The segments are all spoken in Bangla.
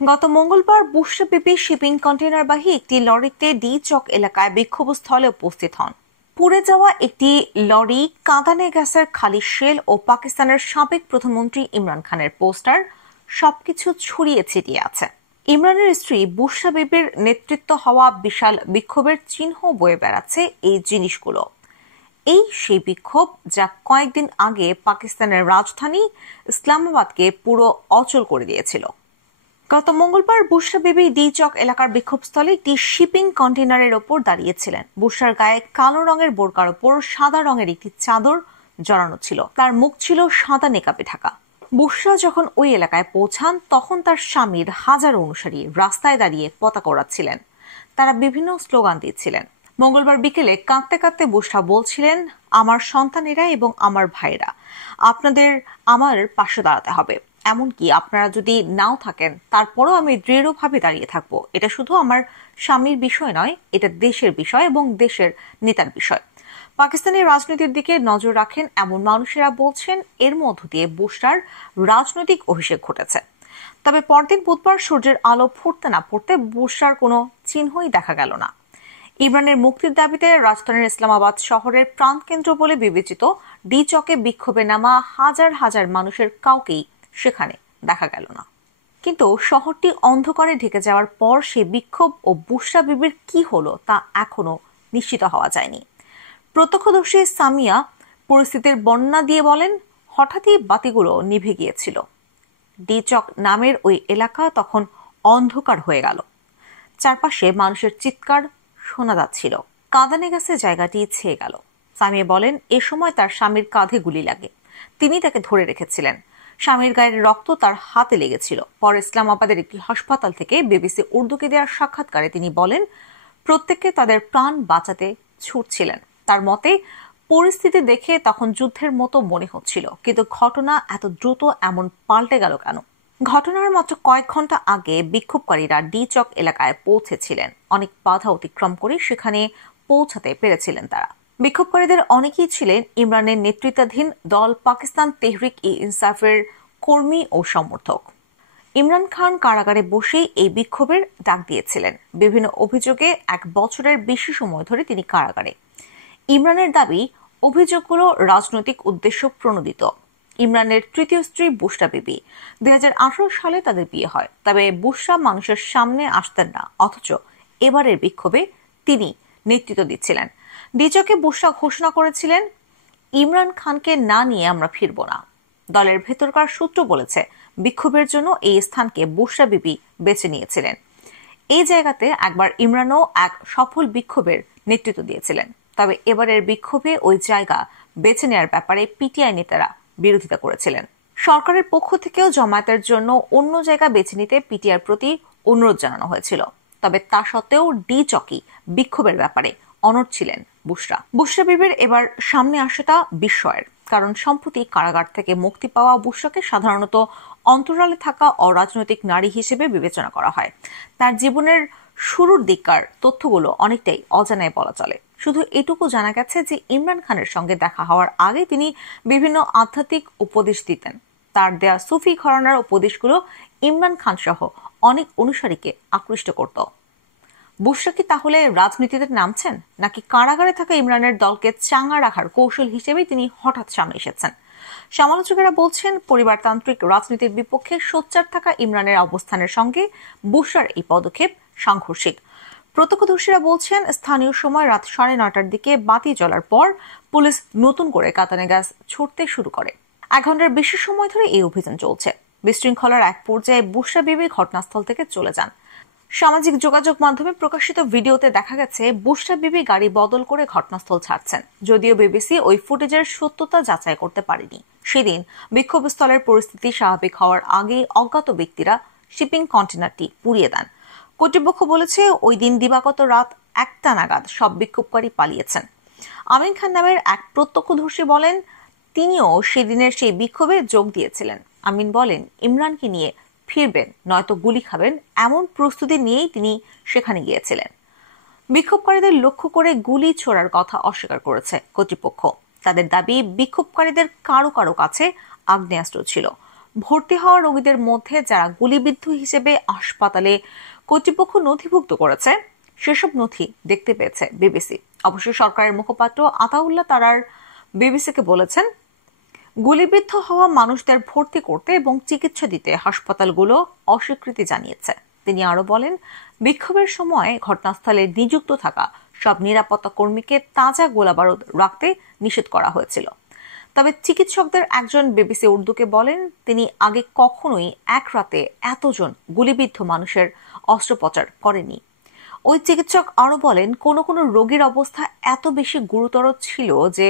গত মঙ্গলবার বুশরাবিবি শিপিং কন্টেইনারবাহী একটি লরিতে ডি চক এলাকায় বিক্ষোভস্থলে উপস্থিত হন। পুড়ে যাওয়া একটি লরি, কাঁদানে গ্যাসের খালি শেল ও পাকিস্তানের সাবেক প্রধানমন্ত্রী ইমরান খানের পোস্টার সবকিছু ছড়িয়ে ছিটিয়ে আছে। ইমরানের স্ত্রী বুশরা বিবির নেতৃত্ব হওয়া বিশাল বিক্ষোভের চিহ্ন বয়ে বেড়াচ্ছে এই জিনিসগুলো। এই সেই বিক্ষোভ যা কয়েকদিন আগে পাকিস্তানের রাজধানী ইসলামাবাদকে পুরো অচল করে দিয়েছিল। গত মঙ্গলবার বুশরা বিবি ডি চক এলাকার বিক্ষোভস্থলে একটি শিপিং কন্টেইনারের ওপর দাঁড়িয়েছিলেন। বুশরার গায়ে কালো রঙের বোরকার ওপর সাদা রঙের একটি চাদর জড়ানো ছিল, তার মুখ ছিল সাদা নেকাবে ঢাকা। বুশরা যখন ওই এলাকায় পৌঁছান তখন তার স্বামীর হাজারো অনুসারী রাস্তায় দাঁড়িয়ে পতাকা ওড়াচ্ছিলেন। তারা বিভিন্ন স্লোগান দিচ্ছিলেন। মঙ্গলবার বিকেলে কাঁদতে কাঁদতে বুশরা বলছিলেন, আমার সন্তানেরা এবং আমার ভাইরা, আপনাদের আমার পাশে দাঁড়াতে হবে। এমনকি আপনারা যদি নাও থাকেন তারপরও আমি দৃঢ়ভাবে দাঁড়িয়ে থাকবো। এটা শুধু আমার স্বামীর বিষয় নয়, এটা দেশের বিষয় এবং দেশের নেতার বিষয়। পাকিস্তানের রাজনীতির দিকে নজর রাখেন এমন মানুষেরা বলছেন এর মধ্য দিয়ে বুশরার রাজনৈতিক অভিষেক ঘটেছে। তবে পরদিন বুধবার সূর্যের আলো ফুটতে না ফুটতে বুশরার কোনো চিহ্নই দেখা গেল না। ইমরানের মুক্তির দাবিতে রাজধানীর ইসলামাবাদ শহরের প্রাণকেন্দ্র বলে বিবেচিত ডি চকে বিক্ষোভে নামা হাজার হাজার মানুষের কাউকেই সেখানে দেখা গেল না। কিন্তু শহরটি অন্ধকারে ঢেকে যাওয়ার পর সে বিক্ষোভ ও বুশরা বিবির কি হলো তা এখনো নিশ্চিত হওয়া যায়নি। প্রত্যক্ষদর্শী সামিয়া পরিস্থিতির বর্ণনা দিয়ে বলেন, হঠাৎই বাতিগুলো নিভে গিয়েছিল। ডি চক নামের ওই এলাকা তখন অন্ধকার হয়ে গেল। চারপাশে মানুষের চিৎকার শোনা যাচ্ছিল। কাঁদানে গাছে জায়গাটি ছেয়ে গেল। সামিয়া বলেন, এ সময় তার স্বামীর কাঁধে গুলি লাগে। তিনি তাকে ধরে রেখেছিলেন। স্বামীর গায়ের রক্ত তার হাতে লেগেছিল। পরে ইসলামাবাদের একটি হাসপাতাল থেকে বিবিসি উর্দুকে দেওয়ার সাক্ষাৎকারে তিনি বলেন, প্রত্যেককে তাদের প্রাণ বাঁচাতে ছুটছিলেন। তার মতে, পরিস্থিতি দেখে তখন যুদ্ধের মতো মনে হচ্ছিল, কিন্তু ঘটনা এত দ্রুত এমন পাল্টে গেল কেন? ঘটনার মাত্র কয়েক ঘন্টা আগে বিক্ষোভকারীরা ডি চক এলাকায় পৌঁছেছিলেন। অনেক বাধা অতিক্রম করে সেখানে পৌঁছাতে পেরেছিলেন তারা। বিক্ষোভকারীদের অনেকেই ছিলেন ইমরানের নেতৃত্বাধীন দল পাকিস্তান তেহরিক ই ইনসাফের কর্মী ও সমর্থক। ইমরান খান কারাগারে বসেই এই বিক্ষোভের ডাক দিয়েছিলেন। বিভিন্ন অভিযোগে 1 বছরের বেশি সময় ধরে তিনি কারাগারে। ইমরানের দাবি, অভিযোগগুলো রাজনৈতিক উদ্দেশ্য প্রণোদিত। ইমরানের তৃতীয় স্ত্রী বুশরা বিবি, 2018 সালে তাদের বিয়ে হয়। তবে বুশরা মানুষের সামনে আসতেন না, অথচ এবারের বিক্ষোভে তিনি নেতৃত্ব দিচ্ছিলেন। ডিচকে বুশরা ঘোষণা করেছিলেন, ইমরান খানকে না নিয়ে আমরা ফিরব না। দলের ভেতরকার সূত্র বলেছে, বিক্ষোভের জন্য এই স্থানকে বুশরা বিবি বেছে নিয়েছিলেন। এই জায়গাতে একবার ইমরানও এক সফল বিক্ষোভের নেতৃত্ব দিয়েছিলেন। তবে এবারের বিক্ষোভে ওই জায়গা বেছে নেওয়ার ব্যাপারে পিটিআই নেতারা বিরোধিতা করেছিলেন। সরকারের পক্ষ থেকেও জামায়াতের জন্য অন্য জায়গা বেছে নিতে পিটিআইর প্রতি অনুরোধ জানানো হয়েছিল। তবে তা সত্ত্বেও ডি চকি বিক্ষোভের ব্যাপারে অনড় ছিলেন বুশরা। বুশরা বিবির এবার সামনে আসাটা বিস্ময়ের, কারণ সম্প্রতি কারাগার থেকে মুক্তি পাওয়া বুশরাকে সাধারণত অন্তরালে থাকা অরাজনৈতিক নারী হিসেবে বিবেচনা করা হয়। তার জীবনের শুরুর দিককার তথ্যগুলো অনেকটাই অজানায় বলা চলে। শুধু এটুকু জানা গেছে যে ইমরান খানের সঙ্গে দেখা হওয়ার আগে তিনি বিভিন্ন আধ্যাত্মিক উপদেশ দিতেন। তার দেয়া সুফি ঘরানার উপদেশগুলো ইমরান খান সহ অনেক অনুসারীকে আকৃষ্ট করত। বুশরা কি তাহলে রাজনীতিতে নামছেন, নাকি কারাগারে থাকা ইমরানের দলকে চাঙ্গা রাখার কৌশল হিসেবে তিনি হঠাৎ সামনে এসেছেন? সমালোচকেরা বলছেন, পরিবারতান্ত্রিক রাজনীতির বিপক্ষে সোচ্চার থাকা ইমরানের অবস্থানের সঙ্গে বুশরার এই পদক্ষেপ সাংঘর্ষিক। প্রত্যক্ষদর্শীরা বলছেন, স্থানীয় সময় রাত 9:30টার দিকে বাতি জ্বলার পর পুলিশ নতুন করে কাঁদানে গ্যাস ছুড়তে শুরু করে। 1 ঘন্টার বেশি সময় ধরে এই অভিযান চলছে। বিশৃঙ্খলার এক পর্যায়ে বুশরা বিবি ঘটনাস্থল থেকে চলে যান। সামাজিক যোগাযোগ মাধ্যমে প্রকাশিত ভিডিওতে দেখা গেছে বুশরা বিবি গাড়ি বদল করে ঘটনাস্থল ছাড়ছেন। যদিও বিবিসি ওই ফুটেজের সত্যতা যাচাই করতে পারেনি। সেদিন বিক্ষোভস্থলের পরিস্থিতি স্বাভাবিক হওয়ার আগেই অজ্ঞাত ব্যক্তিরা শিপিং কন্টেনারটি পুড়িয়ে দেন। কর্তৃপক্ষ বলেছে, ওই দিন দিবাগত রাত 1টা নাগাদ সব বিক্ষোভকারী পালিয়েছেন। আমিন খান নামের এক প্রত্যক্ষদর্শী বলেন, তিনিও সেদিনের সেই বিক্ষোভে যোগ দিয়েছিলেন। আমিন বলেন, ইমরানকে নিয়ে ফিরবেন নয়তো গুলি খাবেন, এমন প্রস্তুতি নিয়েই তিনি সেখানে গিয়েছিলেন। বিক্ষোভকারীদের লক্ষ্য করে গুলি ছোড়ার কথা অস্বীকার করেছে কর্তৃপক্ষ। তাদের দাবি, বিক্ষোভকারীদের কারো কারো কাছে আগ্নেয়াস্ত্র ছিল। ভর্তি হওয়া রোগীদের মধ্যে যারা গুলিবিদ্ধ হিসেবে হাসপাতালে কর্তৃপক্ষ নথিভুক্ত করেছে সেসব নথি দেখতে পেয়েছে বিবিসি। অবশ্য সরকারের মুখপাত্র আতাউল্লাহ তারার বিবিসিকে বলেছেন, গুলিবিদ্ধ হওয়া মানুষদের ভর্তি করতে এবং চিকিৎসা দিতে হাসপাতালগুলো অস্বীকৃতি জানিয়েছে। তিনি আরো বলেন, বিক্ষোভের সময় ঘটনাস্থলে নিযুক্ত থাকা সব নিরাপত্তা কর্মীকে তাজা গোলাবারুদ রাখতে নিষেধ করা হয়েছিল। তবে চিকিৎসকদের একজন বিবিসি উর্দুকে বলেন, তিনি আগে কখনোই এক রাতে এতজন গুলিবিদ্ধ মানুষের অস্ত্রোপচার করেননি। ওই চিকিৎসক আরো বলেন, কোনো কোনো রোগীর অবস্থা এত বেশি গুরুতর ছিল যে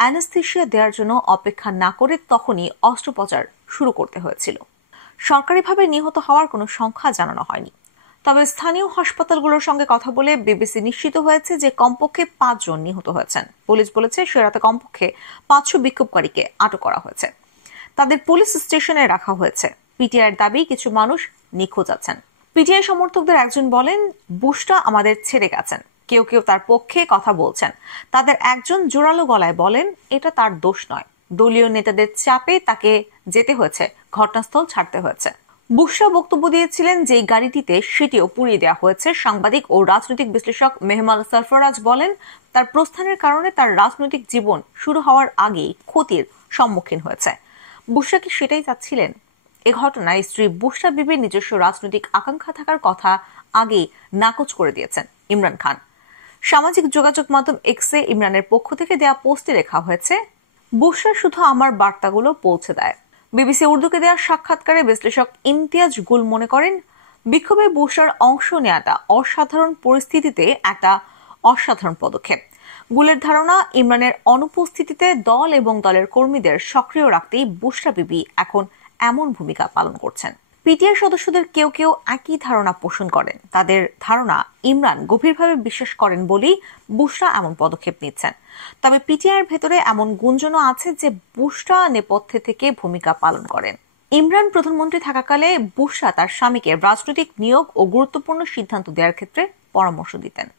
অ্যানেস্থেশিয়া দেওয়ার জন্য অপেক্ষা না করে তখনই অস্ত্রোপচার শুরু করতে হয়েছিল। সরকারিভাবে নিহত হওয়ার কোনো সংখ্যা জানানো হয়নি। তবে স্থানীয় হাসপাতালগুলোর সঙ্গে কথা বলে বিবিসি নিশ্চিত হয়েছে যে কমপক্ষে 5 জন নিহত হয়েছেন। পুলিশ বলেছে, সে রাতে কমপক্ষে 500 বিক্ষোভকারীকে আটক করা হয়েছে। তাদের পুলিশ স্টেশনে রাখা হয়েছে। পিটিআইয়ের দাবি, কিছু মানুষ নিখোঁজ আছেন। পিটিআই সমর্থকদের একজন বলেন, বুশরা আমাদের ছেড়ে গেছেন। কেউ কেউ তার পক্ষে কথা বলছেন। তাদের একজন জোরালো গলায় বলেন, এটা তার দোষ নয়, দলীয় নেতাদের চাপে তাকে যেতে হয়েছে, ঘটনাস্থল ছাড়তে হয়েছে। বুশরা বক্তব্য দিয়েছিলেন যে গাড়িটিতে, সেটিও পুড়িয়ে দেওয়া হয়েছে। সাংবাদিক ও রাজনৈতিক বিশ্লেষক মেহমান সরফরাজ বলেন, তার প্রস্থানের কারণে তার রাজনৈতিক জীবন শুরু হওয়ার আগেই ক্ষতির সম্মুখীন হয়েছে। বুশরা কি সেটাই চাচ্ছিলেন? এ ঘটনায় স্ত্রী বুশরা বিবির নিজস্ব রাজনৈতিক আকাঙ্ক্ষা থাকার কথা আগেই নাকচ করে দিয়েছেন ইমরান খান। সামাজিক যোগাযোগ মাধ্যম এক্সে ইমরানের পক্ষ থেকে দেয়া পোস্টে লেখা হয়েছে, বুশরা শুধু আমার বার্তাগুলো পৌঁছে দেয়। বিবিসি উর্দুকে দেওয়া সাক্ষাৎকারে বিশ্লেষক ইমতিয়াজ গুল মনে করেন, বিক্ষোভে বুশরার অংশ নেওয়াটা অসাধারণ পরিস্থিতিতে একটা অসাধারণ পদক্ষেপ। গুলের ধারণা, ইমরানের অনুপস্থিতিতে দল এবং দলের কর্মীদের সক্রিয় রাখতেই বুশরা বিবি এখন এমন ভূমিকা পালন করছেন। পিটিআই সদস্যদের কেউ কেউ একই ধারণা পোষণ করেন। তাদের ধারণা, ইমরান গভীরভাবে বিশ্বাস করেন বলেই বুশরা এমন পদক্ষেপ নিচ্ছেন। তবে পিটিআইয়ের ভেতরে এমন গুঞ্জনও আছে যে বুশরা নেপথ্যে থেকে ভূমিকা পালন করেন। ইমরান প্রধানমন্ত্রী থাকাকালে বুশরা তার স্বামীকে রাজনৈতিক নিয়োগ ও গুরুত্বপূর্ণ সিদ্ধান্ত দেওয়ার ক্ষেত্রে পরামর্শ দিতেন।